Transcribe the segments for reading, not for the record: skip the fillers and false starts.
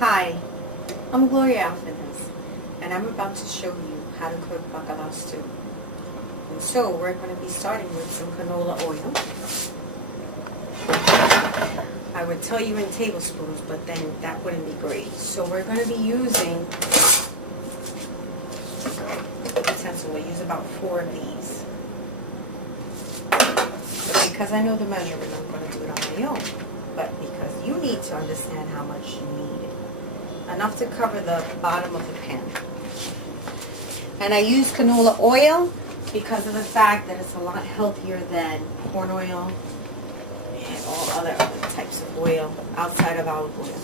Hi, I'm Gloria Alfi, and I'm about to show you how to cook bacalao stew. And so we're going to be starting with some canola oil. I would tell you in tablespoons, but then that wouldn't be great. So we're going to be using utensil. We use about 4 of these. But because I know the measurement, I'm going to do it on my own. But because you need to understand how much you need. Enough to cover the bottom of the pan. And I use canola oil because of the fact that it's a lot healthier than corn oil and all other types of oil outside of olive oil.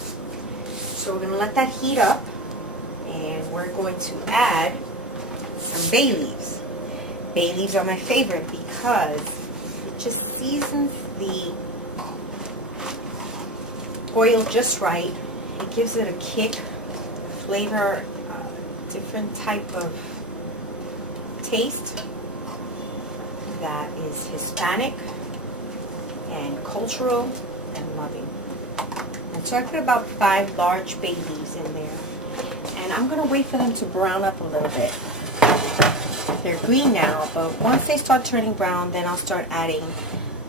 So we're going to let that heat up, and we're going to add some bay leaves. Bay leaves are my favorite because it just seasons the oil just right. It gives it a kick, flavor, different type of taste that is Hispanic and cultural and loving. And so I put about 5 large bay leaves in there. And I'm going to wait for them to brown up a little bit. They're green now, but once they start turning brown, then I'll start adding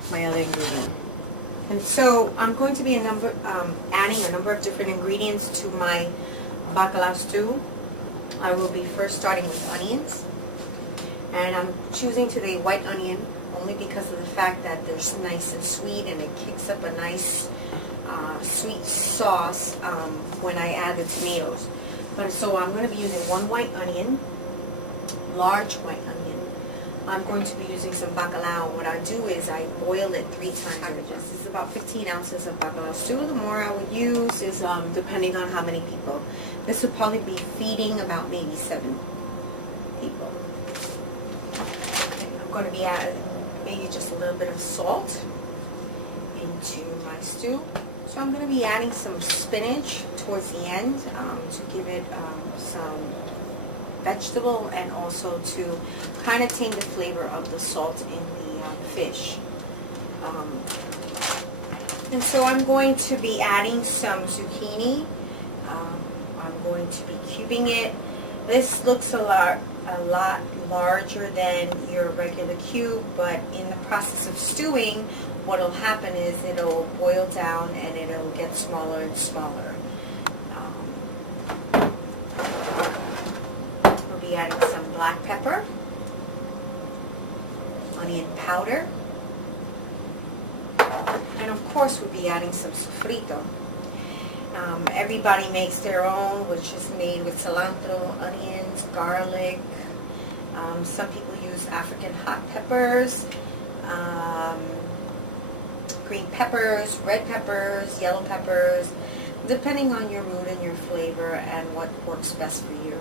my other ingredient. And so I'm going to be adding a number of different ingredients to my bacalao stew. I will be first starting with onions. And I'm choosing today white onion only because of the fact that they're nice and sweet, and it kicks up a nice sweet sauce when I add the tomatoes. But so I'm going to be using 1 white onion, large white onion. I'm going to be using some bacalao. What I do is I boil it 3 times. This is about 15 ounces of bacalao stew. The more I would use is depending on how many people. This would probably be feeding about maybe 7 people. Okay, I'm going to be adding maybe just a little bit of salt into my stew. So I'm going to be adding some spinach towards the end to give it some vegetable, and also to kind of tame the flavor of the salt in the fish. And so I'm going to be adding some zucchini. I'm going to be cubing it. This looks a lot larger than your regular cube, but in the process of stewing, what will happen is it'll boil down and it'll get smaller and smaller. Be adding some black pepper, onion powder, and of course we'll be adding some sofrito. Everybody makes their own, which is made with cilantro, onions, garlic. Some people use African hot peppers, green peppers, red peppers, yellow peppers, depending on your mood and your flavor and what works best for you.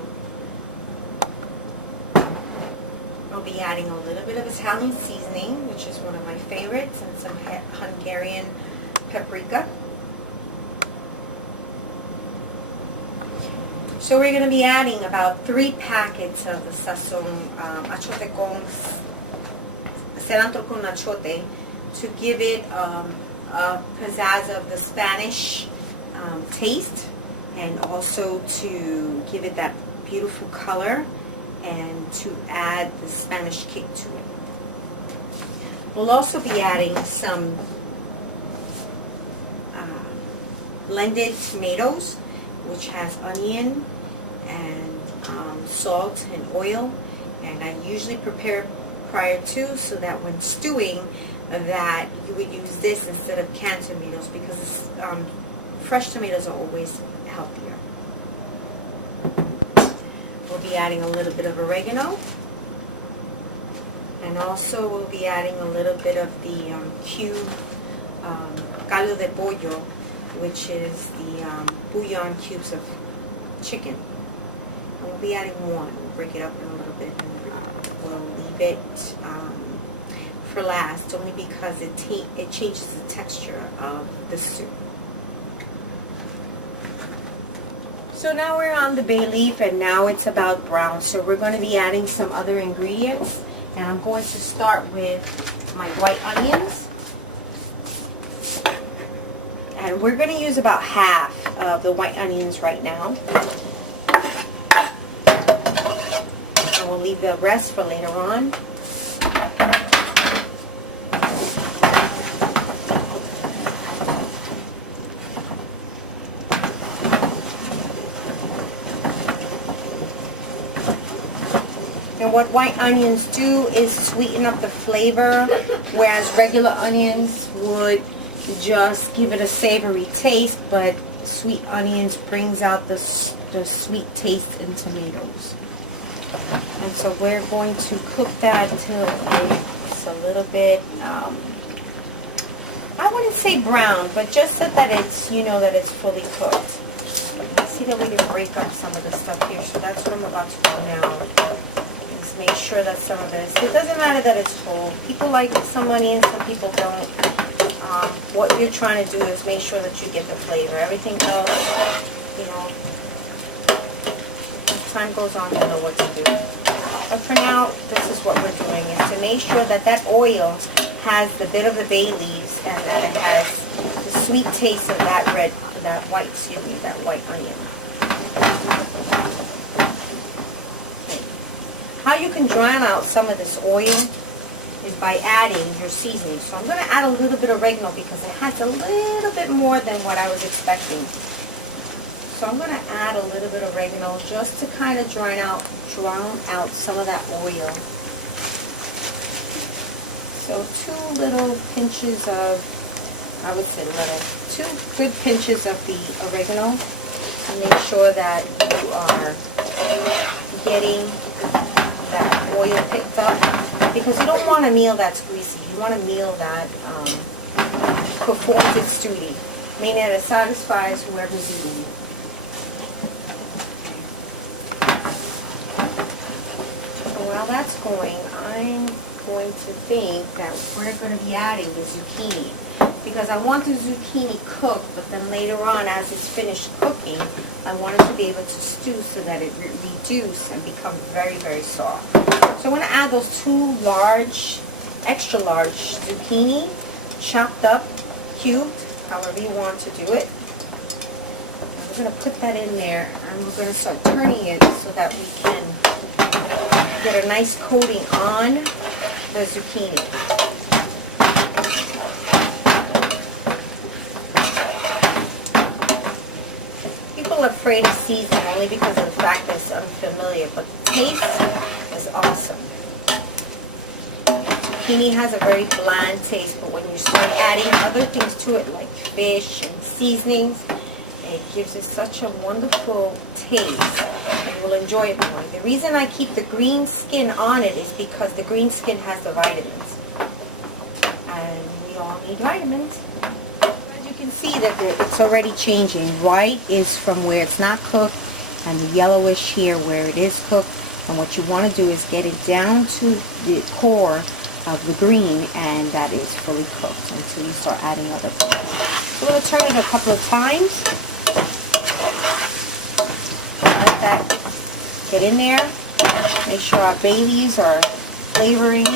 I'll be adding a little bit of Italian seasoning, which is one of my favorites, and some Hungarian paprika. So we're going to be adding about 3 packets of the sazon, achote con cilantro con achote, to give it a pizzazz of the Spanish taste, and also to give it that beautiful color, and to add the Spanish kick to it. We'll also be adding some blended tomatoes, which has onion and salt and oil, and I usually prepare prior to, so that when stewing that you would use this instead of canned tomatoes, because fresh tomatoes are always healthier. We'll be adding a little bit of oregano, and also we'll be adding a little bit of the cube caldo de pollo, which is the bouillon cubes of chicken. And we'll be adding 1. We'll break it up in a little bit, and we'll leave it for last, only because it changes the texture of the soup. So now we're on the bay leaf, and now it's about brown. So we're going to be adding some other ingredients, and I'm going to start with my white onions. And we're going to use about half of the white onions right now. And we'll leave the rest for later on. And what white onions do is sweeten up the flavor, whereas regular onions would just give it a savory taste, but sweet onions brings out the sweet taste in tomatoes. And so we're going to cook that till it's a little bit, I wouldn't say brown, but just so that it's, you know, that it's fully cooked. I see that we can break up some of the stuff here, so that's what I'm about to do now. Make sure that some of this, it doesn't matter that it's whole. People like some onions, some people don't. What you're trying to do is make sure that you get the flavor. Everything else, you know, as time goes on, you'll know what to do. But for now, this is what we're doing, is to make sure that that oil has the bit of the bay leaves and that it has the sweet taste of that white onion. How you can drown out some of this oil is by adding your seasoning. So I'm going to add a little bit of oregano because it has a little bit more than what I was expecting. So I'm going to add a little bit of oregano just to kind of drown out some of that oil. So 2 little pinches of, I would say little, 2 good pinches of the oregano. And make sure that you are getting that oil picked up, because you don't want a meal that's greasy. You want a meal that performs its duty, meaning that it satisfies whoever's eating it. So while that's going, I'm going to think that we're going to be adding the zucchini, because I want the zucchini cooked, but then later on, as it's finished cooking, I want it to be able to stew so that it reduce and become very, very soft. So I'm going to add those 2 large, extra large zucchini, chopped up, cubed, however you want to do it. And we're going to put that in there, and we're going to start turning it so that we can get a nice coating on the zucchini. People are afraid of seasoning only because of the fact that it's unfamiliar, but the taste is awesome. Zucchini has a very bland taste, but when you start adding other things to it, like fish and seasonings, it gives it such a wonderful taste, and you'll enjoy it more. The reason I keep the green skin on it is because the green skin has the vitamins, and we all need vitamins. As you can see that it's already changing. White is from where it's not cooked, and the yellowish here where it is cooked. And what you want to do is get it down to the core of the green, and that is fully cooked until you start adding other things. So we're going to turn it a couple of times. Let that get in there. Make sure our bay leaves are flavoring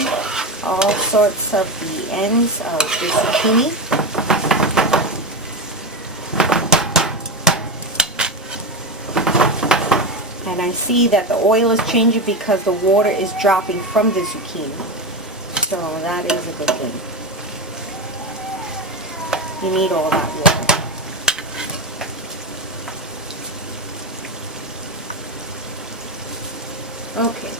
all sorts of the ends of the zucchini. And I see that the oil is changing because the water is dropping from the zucchini. So that is a good thing. You need all that water. Okay.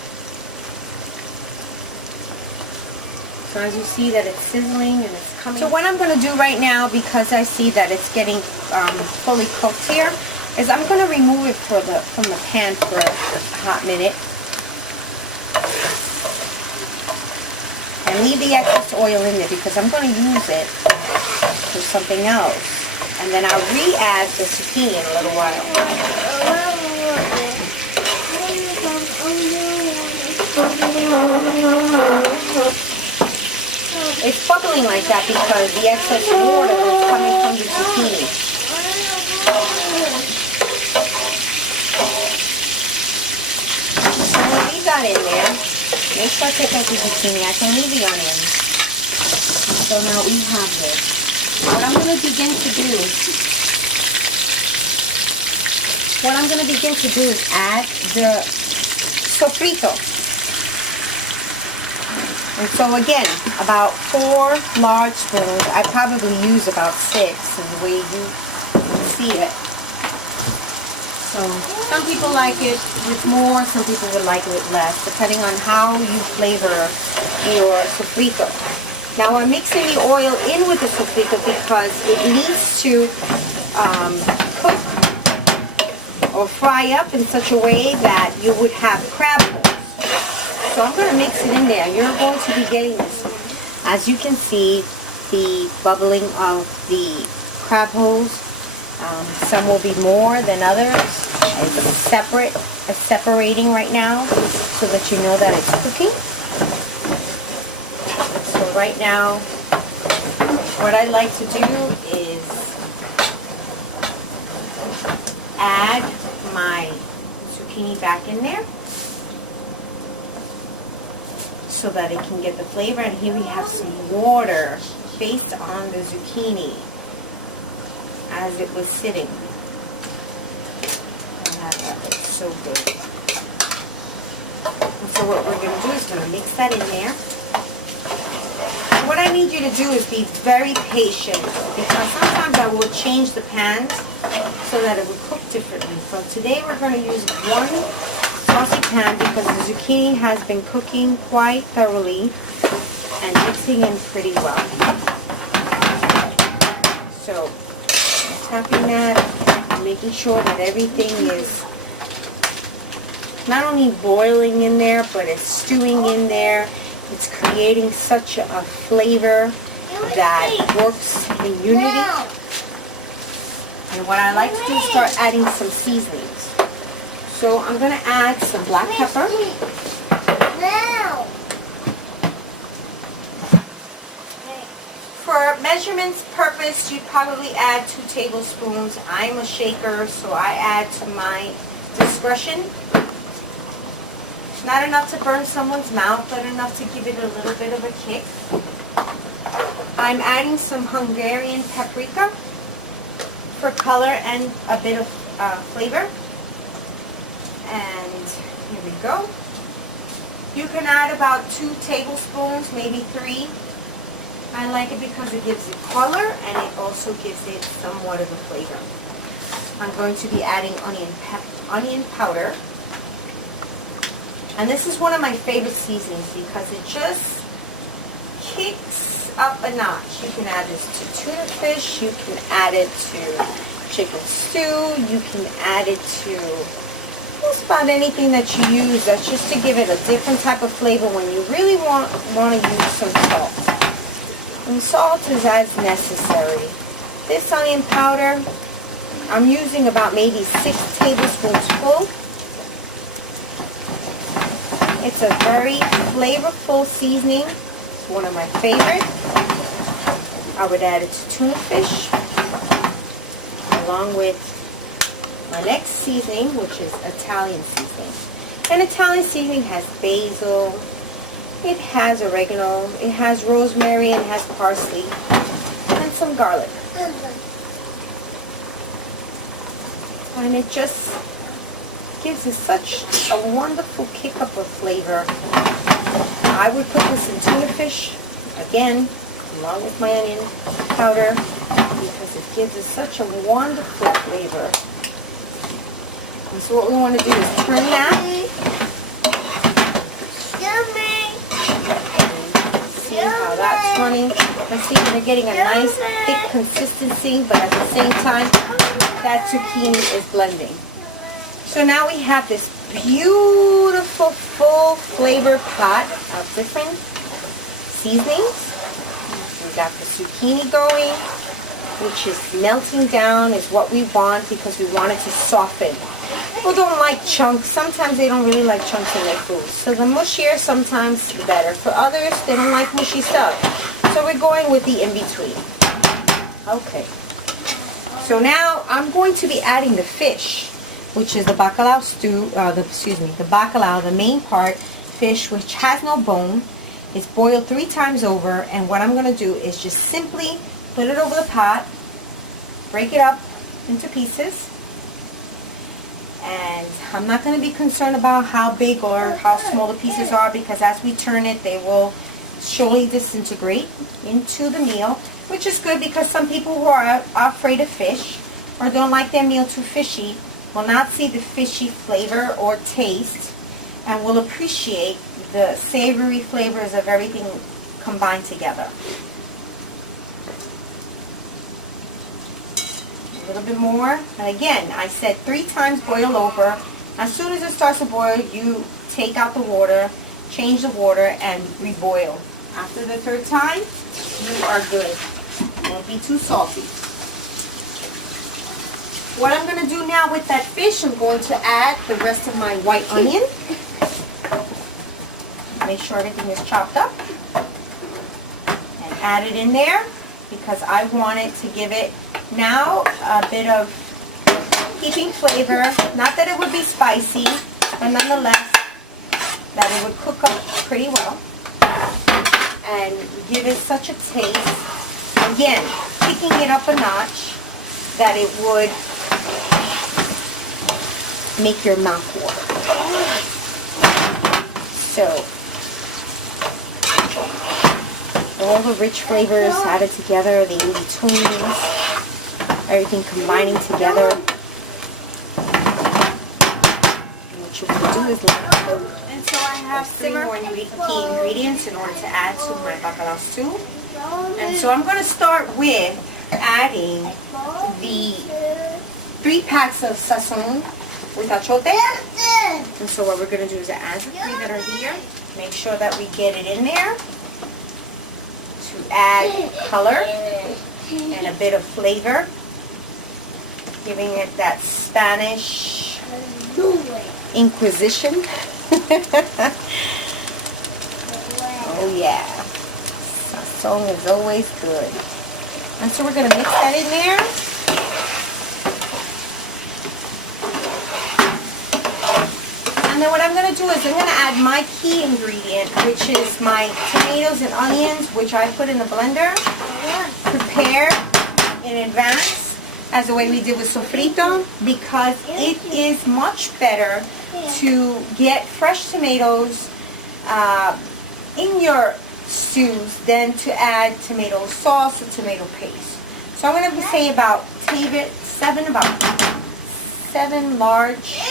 So as you see that it's sizzling and it's coming. So what I'm going to do right now, because I see that it's getting fully cooked here, is I'm going to remove it from the pan for a hot minute. And leave the excess oil in there because I'm going to use it for something else. And then I'll re-add the zucchini in a little while. It's bubbling like that because the excess water is coming from the zucchini. So I'll leave that in there. Make sure I take out the zucchini. I can leave the onions. So now we have this. What I'm going to begin to do what I'm going to begin to do is add the sofrito. And so again, about 4 large spoons. I probably use about 6 in the way you see it. So some people like it with more, some people would like it with less, depending on how you flavor your sofrito. Now I'm mixing the oil in with the sofrito because it needs to cook or fry up in such a way that you would have crab holes. So I'm going to mix it in there. You're going to be getting this. As you can see, the bubbling of the crab holes. Some will be more than others. It's separating right now so that you know that it's cooking. So right now, what I'd like to do is add my zucchini back in there so that it can get the flavor. And here we have some water based on the zucchini as it was sitting. That looks so good. And so what we're going to do is going to mix that in there. What I need you to do is be very patient, because sometimes I will change the pans so that it will cook differently. So today we're going to use one saucy pan because the zucchini has been cooking quite thoroughly and mixing in pretty well. So tapping that and making sure that everything is not only boiling in there, but it's stewing in there. It's creating such a flavor that works in unity. And what I like to do is start adding some seasonings. So I'm going to add some black pepper. For measurements purpose, you probably add 2 tablespoons. I'm a shaker, so I add to my discretion. Not enough to burn someone's mouth, but enough to give it a little bit of a kick. I'm adding some Hungarian paprika for color and a bit of flavor. And here we go. You can add about 2 tablespoons, maybe 3. I like it because it gives it color and it also gives it somewhat of a flavor. I'm going to be adding onion powder. And this is one of my favorite seasonings because it just kicks up a notch. You can add this to tuna fish, you can add it to chicken stew, you can add it to just about anything that you use. That's just to give it a different type of flavor when you really want to use some salt. And salt is as necessary. This onion powder, I'm using about maybe 6 tablespoons full. It's a very flavorful seasoning. It's one of my favorites. I would add it to tuna fish along with my next seasoning, which is Italian seasoning. And Italian seasoning has basil, it has oregano, it has rosemary, and it has parsley, and some garlic. And it just gives it such a wonderful kick-up of flavor. I would put this in tuna fish, again, along with my onion powder, because it gives it such a wonderful flavor. And so what we want to do is turn that. See how that's running. I see we're getting a nice thick consistency, but at the same time, that zucchini is blending. So now we have this beautiful full flavor pot of different seasonings. We got the zucchini going, which is melting down, is what we want because we want it to soften. People don't like chunks. Sometimes they don't really like chunks in their food. So the mushier sometimes the better. For others, they don't like mushy stuff. So we're going with the in-between. Okay. So now I'm going to be adding the fish, which is the bacalao stew, the bacalao, the main part, fish, which has no bone. It's boiled 3 times over, and what I'm going to do is just simply put it over the pot, break it up into pieces, And I'm not going to be concerned about how big or how small the pieces are, because as we turn it, they will surely disintegrate into the meal, which is good because some people who are afraid of fish or don't like their meal too fishy will not see the fishy flavor or taste and will appreciate the savory flavors of everything combined together. A little bit more. And again, I said 3 times boil over. As soon as it starts to boil, you take out the water, change the water, and reboil. After the 3rd time, you are good. Won't be too salty. What I'm going to do now with that fish, I'm going to add the rest of my white onion. Make sure everything is chopped up. And add it in there because I want it to give it now a bit of keeping flavor. Not that it would be spicy, but nonetheless that it would cook up pretty well and give it such a taste. Again, picking it up a notch that it would make your mouth water. So all the rich flavors added together, the in-betweens, everything combining together. And what you want to do is let it cook. And so I have 3 more key ingredients in order to add to my bacalao stew. And so I'm going to start with adding the 3 packs of sazon with achote. And so what we're going to do is add the 3 that are here. Make sure that we get it in there to add color and a bit of flavor, giving it that Spanish Inquisition. Oh yeah, sazon is always good. And so we're going to mix that in there. And then what I'm going to do is I'm going to add my key ingredient, which is my tomatoes and onions, which I put in the blender, prepared in advance, as the way we did with sofrito, because it is much better to get fresh tomatoes in your stews than to add tomato sauce or tomato paste. So I'm going to say about 7 large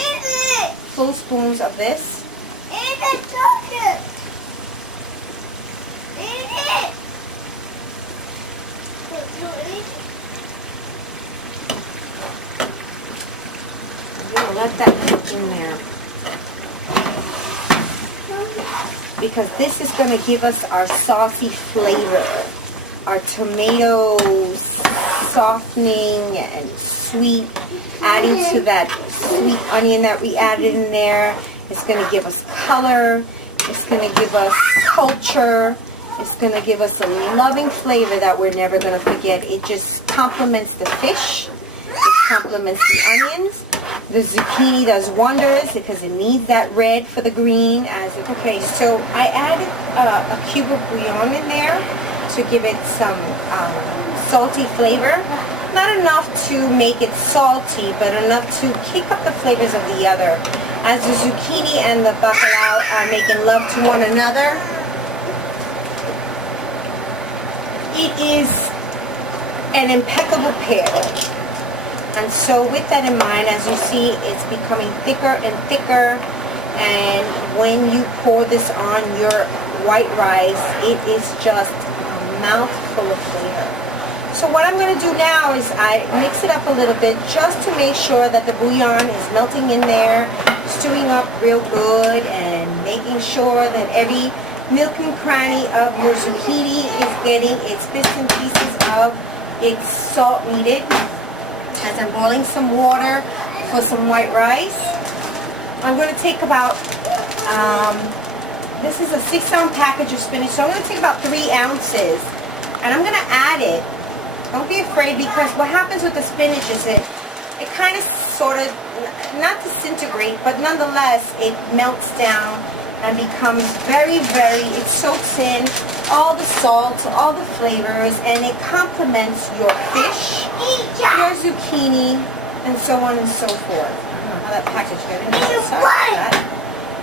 full spoons of this. I'm going to let that cook in there, because this is going to give us our saucy flavor, our tomatoes softening and sweet, adding to that sweet onion that we added in there. It's going to give us color, it's going to give us culture, it's going to give us a loving flavor that we're never going to forget. It just complements the fish, it complements the onions. The zucchini does wonders because it needs that red for the green. Okay, so I added a cube of bouillon in there to give it some salty flavor. Not enough to make it salty, but enough to kick up the flavors of the other. As the zucchini and the bacalao are making love to one another, it is an impeccable pair. And so with that in mind, as you see, it's becoming thicker and thicker. And when you pour this on your white rice, it is just a mouthful of flavor. So what I'm going to do now is I mix it up a little bit just to make sure that the bouillon is melting in there, stewing up real good, and making sure that every nook and cranny of your zucchini is getting its bits and pieces of its salt needed. As I'm boiling some water for some white rice, I'm going to take about, this is a 6-ounce package of spinach, so I'm going to take about 3 ounces, and I'm going to add it. Don't be afraid, because what happens with the spinach is it kind of sort of, not disintegrate, but nonetheless, it melts down and becomes it soaks in all the salt, all the flavors, and it complements your fish, your zucchini, and so on and so forth. Now that package got in there. Sorry about that.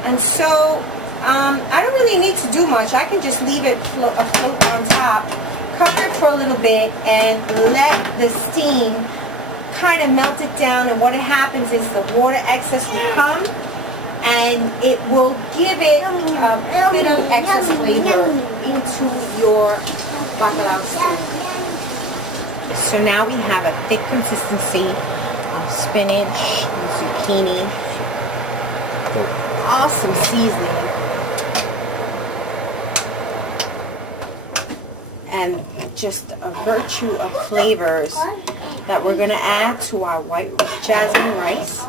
And so, I don't really need to do much. I can just leave it afloat on top, cover it for a little bit, and let the steam kind of melt it down. And what happens is the water excess will come, and it will give it a bit of excess flavor into your bacalao stew. So now we have a thick consistency of spinach and zucchini. Awesome seasoning. And just a virtue of flavors that we're going to add to our white jasmine rice.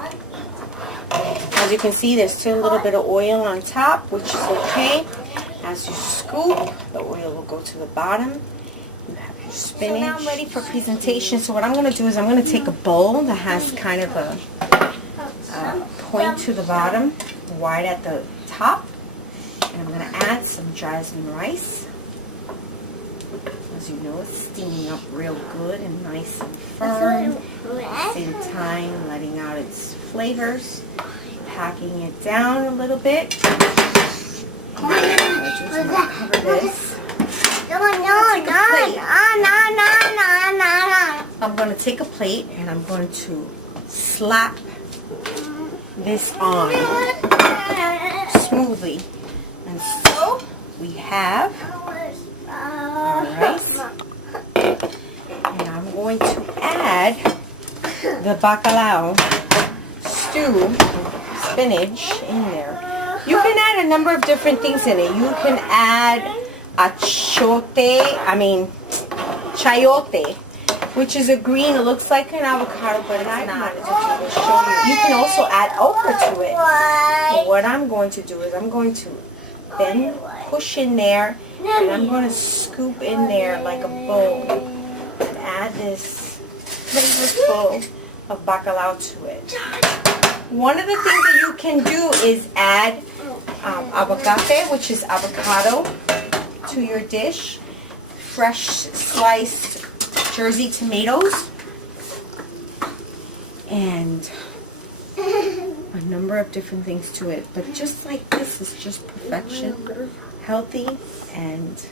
As you can see, there's still a little bit of oil on top, which is okay. As you scoop, the oil will go to the bottom. You have your spinach. So now I'm ready for presentation. So what I'm going to do is I'm going to take a bowl that has kind of a point to the bottom, wide at the top. And I'm going to add some jasmine rice. As you know, it's steaming up real good and nice and firm. At the same time, letting out its flavors. Packing it down a little bit. Cover this. I'm going to take a plate and I'm going to slap this on smoothly. And so we have our rice. And I'm going to add the bacalao stew, spinach in there. You can add a number of different things in it. You can add chayote, which is a green. It looks like an avocado, but it's not. I'll show you. You can also add okra to it. But what I'm going to do is I'm going to then push in there, and I'm going to scoop in there like a bowl and add this flavorful of bacalao to it. One of the things that you can do is add avocado, which is avocado, to your dish. Fresh sliced Jersey tomatoes. And a number of different things to it. But just like this is just perfection. Healthy and